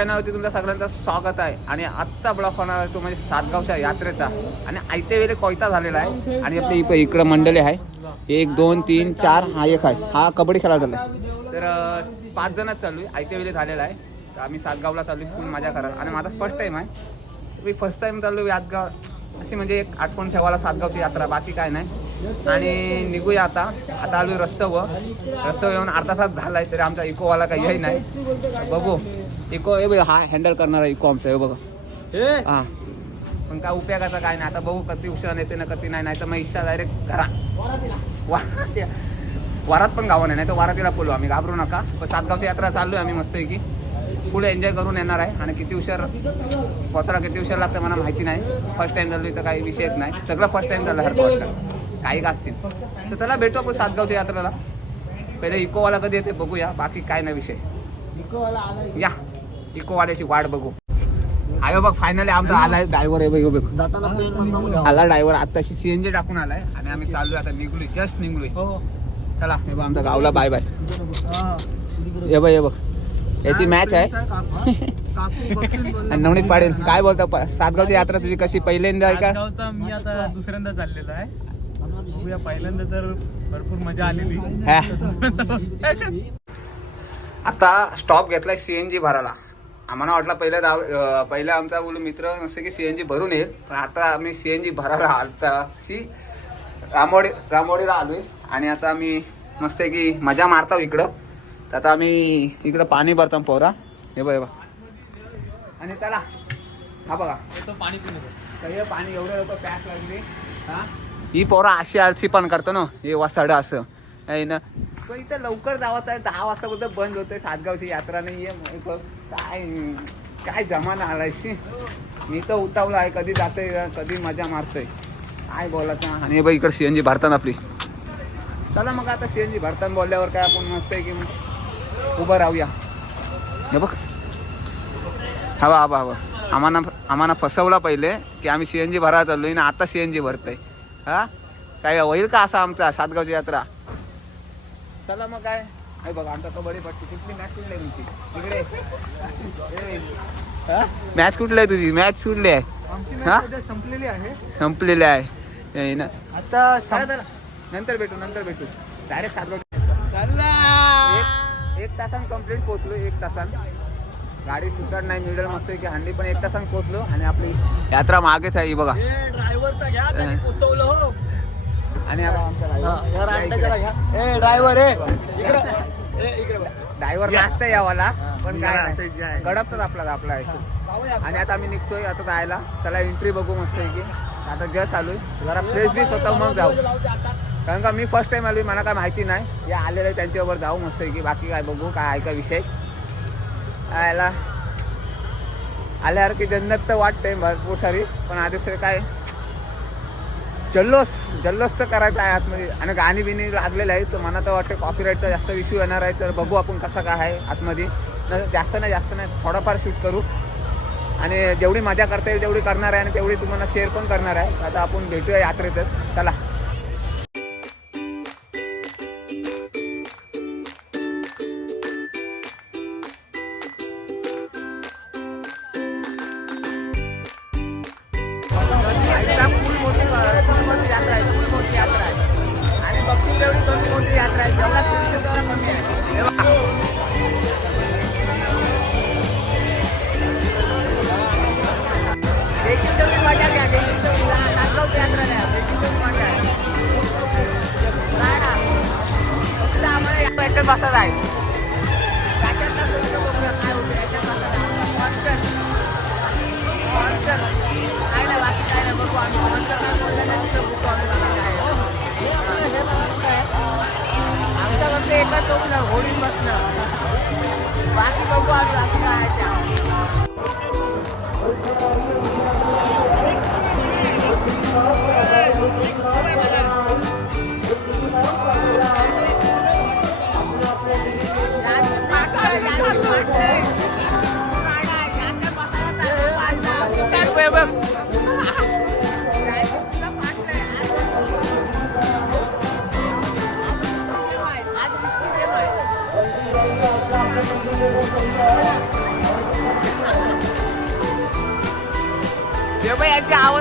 चॅनलवरती तुमच्या सगळ्यांचं स्वागत आहे. आणि आजचा ब्लॉग होणार आहे तो म्हणजे सातगावच्या यात्रेचा. आणि आयते वेळे कोयता झालेला आहे. आणि आपल्या इकडे इकडं मंडळी आहे. एक दोन तीन चार हा एक आहे. हा कबड्डी खेळा झाला आहे तर पाच जणच चालू आहे आयते वेळे झालेला आहे. तर आम्ही सातगावला चालू फुल मजा करा आणि माझा फर्स्ट टाईम आहे. तर मी फर्स्ट टाईम चालू यातगाव अशी म्हणजे एक आठवण ठेवायला सातगावची यात्रा. बाकी काय नाही. आणि निघूया आता. आता आलो रस्त्यावर. रस्त्यावर येऊन अर्धा तास झालाय. तरी आमचा इकोवाला काही नाही. बघू. इको हे बघ हा हँडल करणारा इको आमचा हे बघा. हा? पण काय उपयोगाचा काय नाही आता बघू कधी उशिरा येते ना कधी नाही नाही तर मग इच्छा डायरेक्ट घरा. वा- वरात पण गावा नाही तर वरातीला बोलू आम्ही. घाबरू नका. पण सातगावची यात्रा चालू आहे आम्ही मस्त की पुढे एन्जॉय करून येणार आहे. आणि किती उशीर पोचायला किती उशीर लागतं मला माहिती नाही. फर्स्ट टाइम झालं तर काही विषयच नाही. सगळं फर्स्ट टाइम झालं हरकत वाटतं. काही का असतील. तर चला भेटू आपण सातगावच्या यात्रेला. पहिले इकोवाला कधी येते बघूया. बाकी काय नाही विषय. या. इकोवाल्याची वाट बघू. आयो बघ फायनली आमचा आलाय ड्रायव्हर आहे बघ बघ. आला ड्रायव्हर आताशी सीएनजी टाकून आलाय आणि आम्ही चाललोय आता निघलोय जस्ट निघलोय. चला हे बघ आमचा गावला बाय बाय हे बघ. हे बघ याची मॅच आहे. आणि नवनीत पाडेल काय बोलतो सातगावची यात्रा तुझी कशी? पहिल्यांदा आहे का? मी आता दुसऱ्यांदा चाललेलो आहे. पहिल्यांदा तर भरपूर मजा आलेली. आता स्टॉप घेतलाय सीएनजी भरायला. आम्हाला वाटलं पहिल्या दाव पहिला आमचा बोलू मित्र नसतं की सीएनजी भरून येईल. पण आता आम्ही सीएनजी भरायला आता सी रामवाडी रामवाडीला आलोय. आणि आता आम्ही मस्त की मजा मारतो इकडं. तर आता आम्ही इकडं पाणी भरतो पोरा. हे बघ आणि त्याला हा बघा. तो पाणी पिणे पाणी एवढं लोक पॅक लागली. हा? ही पोरं अशी आळशी पण करतो ना. हे वासाडं असं. आहे ना पण इथं लवकर जावत आहे दहा वाजतापर्यंत बंद होते सातगावची यात्रा नाही आहे काय काय जमाना आलाय मी तर उतावला आहे. कधी जाते कधी मजा मारतोय. काय बोलायचं? आणि हे बघ इकडे सीएनजी भरताना आपली. चला मग आता सीएनजी भरताना बोलल्यावर काय आपण मस्त आहे की मग उभं राहूया. हे बघ. हवा हवा हवा. आम्हाला आम्हाला फसवला पहिले की आम्ही सीएनजी भरायला चाललो ना आता सीएनजी भरतोय. हा? काय होईल का असा आमचा सातगावची यात्रा? चला मग काय? हे बघा आमचा कबड्डी पट्टी कुठली मॅच कुठली आहे तुमची? इकडे. मॅच कुठली आहे तुझी? मॅच कुठली आहे? आमची हा? मॅच उद्या संपलेली आहे. संपलेली आहे. ना. आता चला, चला. नंतर भेटू नंतर भेटू. डायरेक्ट सातगाव एक एक तासान कंप्लीट पोहोचलो एक तासान गाडी सुसाट नाही मिडल मस्त की हंडी पण एक तासान पोहोचलो आणि आपली यात्रा मागेच आहे बघा. ड्रायव्हरचा घ्या त्यांनी पोचवलं हो. आणि आता आमचा ए ड्रायव्हर ए ड्रायव्हर नाचता यावाला पण काय. गडपतात आपला आपला आणि आता आम्ही निघतोय आता जायला. त्याला एंट्री बघू मस्त आहे की आता जस्ट आलोय. जरा फ्रेश बी स्वतः मग जाऊ. कारण का मी फर्स्ट टाइम आलोय मला काय माहिती नाही. हे आलेले त्यांच्यावर जाऊ मस्त आहे की बाकी काय बघू काय आहे का विषय. यायला आल्यावर की जन्नत तर वाटते भरपूर सारी. पण आधी काय? जल्लोष जल्लोष तर करायचा आहे आतमध्ये. आणि गाणी बिणी लागलेलं आहे तर मला तर वाटतं कॉपीराईटचा जास्त इश्यू येणार आहे. तर बघू आपण कसा काय आहे आतमध्ये. न जास्त नाही जास्त नाही थोडाफार शूट करू. आणि जेवढी मजा करता येईल तेवढी करणार आहे आणि तेवढी तुम्हाला शेअर पण करणार आहे. आता आपण भेटूया यात्रेतच. चला.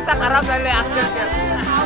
यांची अवस्था खराब झाली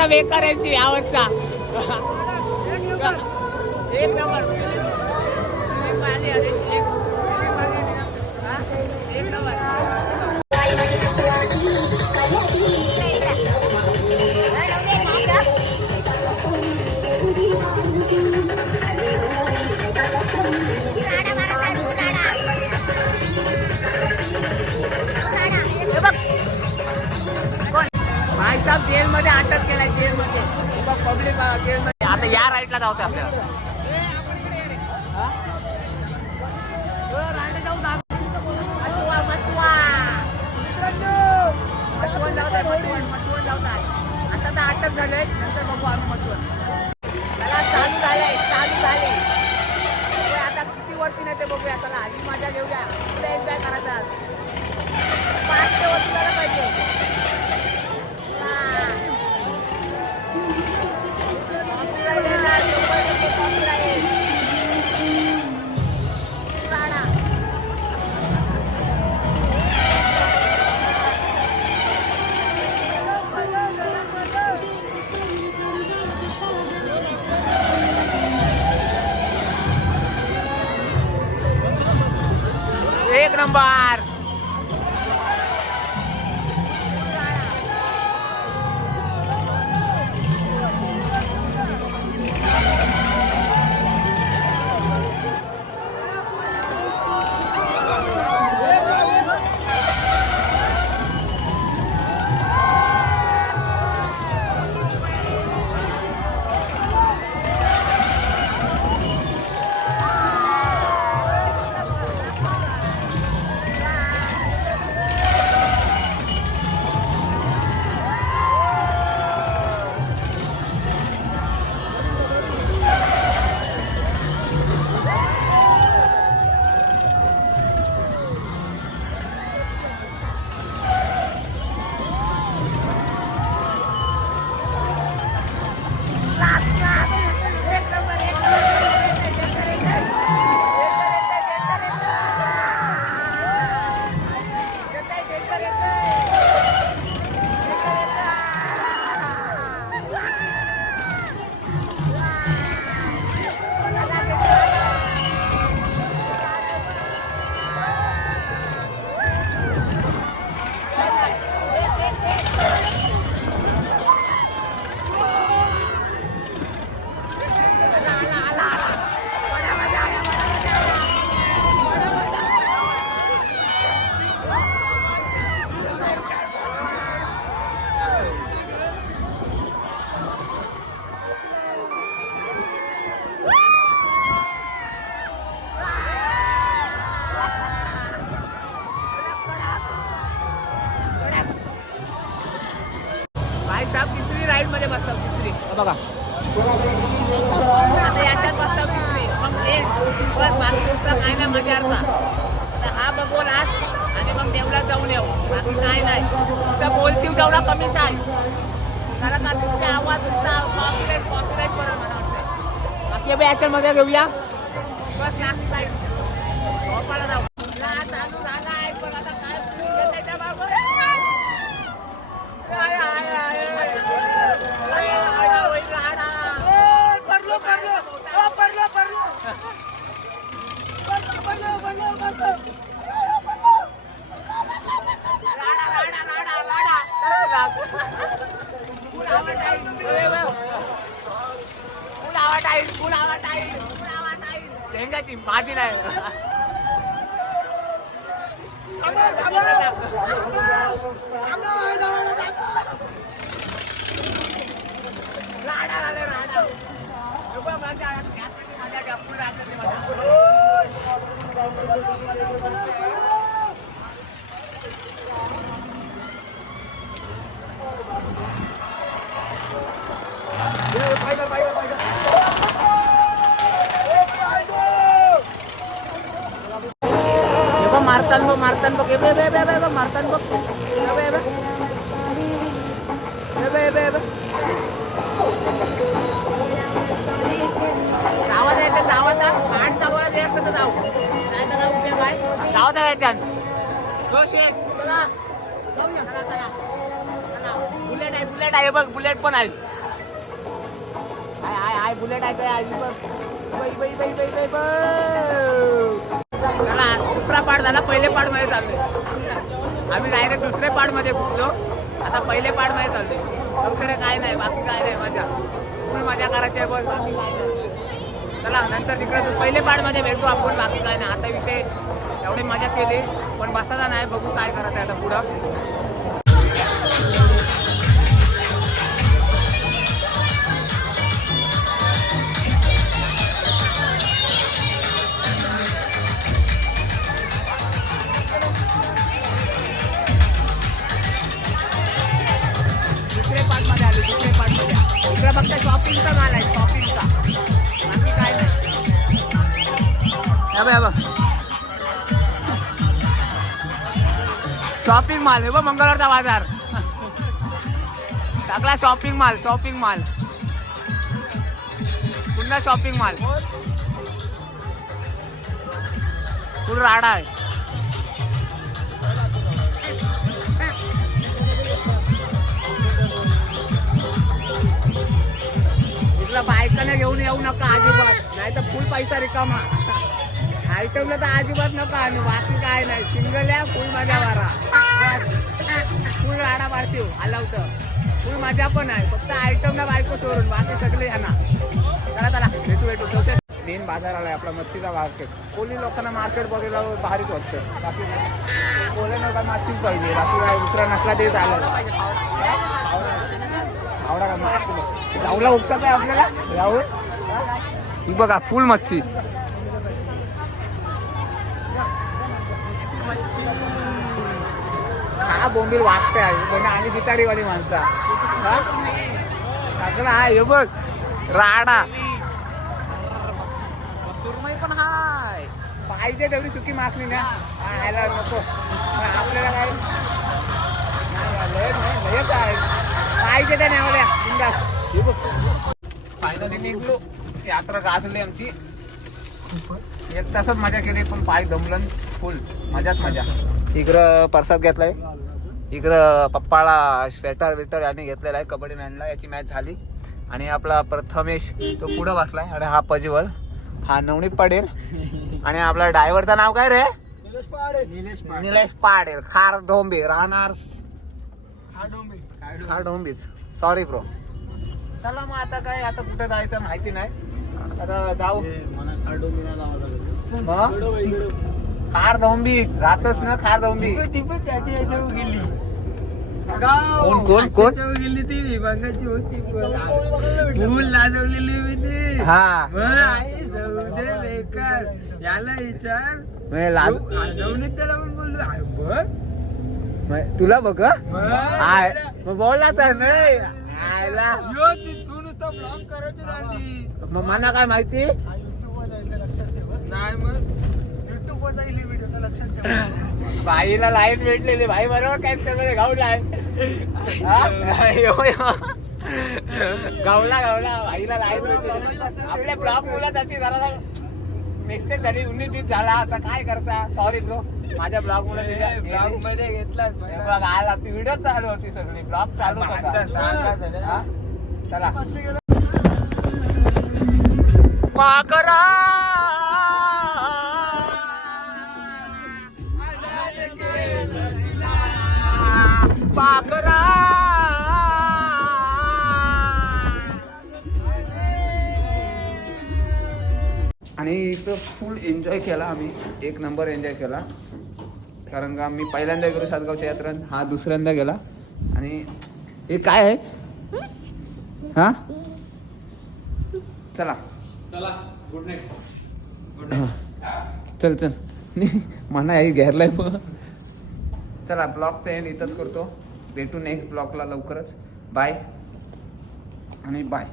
अवस्था. बेकार आहे आवडता एक नंबर. आता या राईटला जावतोय आपल्याला मचवा, मचवा. मचवन जाऊत आहे, आता तर अटक झालंय नंतर बघू आम्ही मचवन त्याला चालू झालंय चालू झाले बघूया आता किती वरती नाही ते बघूया त्याला आधी मजा घेऊया पुढे एन्जॉय करायचा आज. पाचशे वरती बघा. आता याच्यात बसता दुसरी. मग एक बस बाकी दुसरं काय नाही मजा अर्था हा बघून आज आणि मग देवळात जाऊन येऊ. बाकी काय नाही. तर बोलशील तेवढा कमीच आहे. कारण का तुमचा आवाज तुमचा कॉपीराईट कॉपीराईट करेल मला वाटतं बाकी याच्यामध्ये घेऊया. बस लास्ट जाऊ ला चालू झाला आहे पण आता काय बोलू घेत त्याच्या बाबा आय, आय, आय, आय. आय, आय, आय, होय, राडा. पडलो पडलो ओ, पडलो पडलो पडलो पडलो पडलो पडलो राडा, राडा, राडा, राडा. फुल आवट आहे. ओय, ओय. फुल आवट आहे, फुल आवट आहे, फुल आवट आहे. लेंगाची माझी नाही थांबा थांबा थांबा थांबा थांबा राडा झाले राडा हे बघ, माझ्या यात्रेची मजा घ्या, फुल रात्रीची मजा. हे बघ मारतान बघ. एबे बघ हे बघ, मारतान बघ. हे बघ, हे जावा जायचं जावाचा आठ जागोला तर जाऊ. नाही तर काय उपयोग आहे जावाचा याच्यात. हो चला. जाऊया. चला चला. चला. बुलेट आहे बुलेट आहे. बघ बुलेट पण आहे. हाय आय हाय बुलेट आहे काय आहे बघ. बाई बाई बाई बाई बाई. बघ दुसरा पार्ट झाला पहिले पार्टमध्ये चाललोय. आम्ही डायरेक्ट दुसऱ्या पार्टमध्ये घुसलो. आता पहिले पार्टमध्ये चाललोय. दुसरं काय नाही बाकी काय नाही मजा. फुल मजा करायची आहे बस बाकी काय नाही चला नंतर तिकडे तू पहिले पार्टमध्ये भेटू आपण बाकी काय नाही. आता विषय एवढी मजा केली पण बसायचा नाही बघू काय करायचं आहे आता पुढं. मला फक्त शॉपिंगचा माल आहे शॉपिंगचा बाकी काय नाही. हे हे शॉपिंग माल हे बघ मंगळवारचा बाजार. सगळा शॉपिंग माल शॉपिंग माल पुन्हा शॉपिंग माल पूर्ण राडा आहे. इथला बायकाने घेऊन येऊ नका अजिबात. नाही तर फुल पैसा रिकामा. आयटमला तर अजिबात नका आणि बाकी काय नाही. सिंगल या फुल मजा मारा फुल राडा मारशीव आला होतं फुल मजा पण आहे. फक्त आयटमला बायको सोडून बाकी सगळे यांना. चला चला. भेटू भेटू. ठेवते मेन बाजार आलाय आपला मच्छीचा मार्केट कोणी लोकांना मार्केट बघायला भारीच वाटतं. बाकी कोणी लोकांना मच्छीच पाहिजे. बाकी काय दुसरा नसला ते आलं. आवडा का मार्केट जाऊला उपसा काय आपल्याला? जाऊ ही बघा फुल मच्छी. हा बोंबील वागते आहे पण आम्ही भिताडीवाली माणसं. हा? सगळं आहे हे बघ राडा. सुरमई पण हाय. पाहिजे तेवढी सुकी मासली ना. खायला नको. आपल्याला काय? आहे. पाहिजे त्या नेवल्या बिंदास. हे बघ. फायनली निघलो. यात्रा गाजली आमची. एक तासच मजा केली पण पाय दमलन फुल. मजाच मजा. इकडं प्रसाद घेतलाय. इकडं पप्पाला स्वेटर विटर याने घेतलेला आहे कबड्डी मॅनला याची मॅच झाली. आणि आपला प्रथमेश तो पुढं बसलाय आणि हा पजिवल हा नवनीत पडेल आणि आपला ड्रायव्हरचं नाव काय रे? निलेश पाडेल खार डोंबे. राहणार खार डोंबीच. सॉरी ब्रो चला मग आता काय आता कुठे जायचं माहिती नाही. आता जाऊ. खार डोंबीच राहतच ना खार डोंबी त्याच्या याच्यावर गेली. कोण कोण गेली ती विभागाची होती. पण. फुल लाजवलेली मी ती. हा. सौदे बेकार. याला विचार. लाज नवनीत त्याला पण बोललो. "अरे बघ. तुला बघ? मग? आय मग बोलला तर नाही. आयला. यो तिथूनच नुसतं ब्लॉग करायची नांदी मग मला काय माहिती? नाही मग. बाईला लाईन भेटलेली भाई बरोबर कॅप्चरमध्ये गावलाय हा? यो, यो. गावला गावला. भाईला लाईन भेटलेली. आपल्या ब्लॉक मुलं त्याची जरा मिस्टेक झाली उन्नीस बीस झाला. आता काय करता? सॉरी ब्रो माझ्या ब्लॉग मुलं ब्लॉगमध्ये घेतलाच बघ आला ती व्हिडिओ चालू होती सगळी. ब्लॉग चालू होता. चला. पाकरा पाकरा आणि इथं फुल एन्जॉय केला आम्ही. एक नंबर एन्जॉय केला. कारण का मी पहिल्यांदा गेलो सातगावच्या यात्रेत हा दुसऱ्यांदा गेला. आणि हे काय आहे? हा? चला. हा. चल चल. म्हणा आई मग. चला ब्लॉगचा एंड इथंच करतो. भेटू नेक्स्ट ब्लॉगला लवकरच. बाय आणि बाय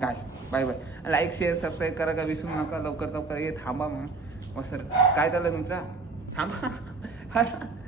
काय bye bye like share subscribe करा का विसरू नका लवकर लवकर. ये थांबा मग. हो, सर. काय झालं तुमचा? थांबा.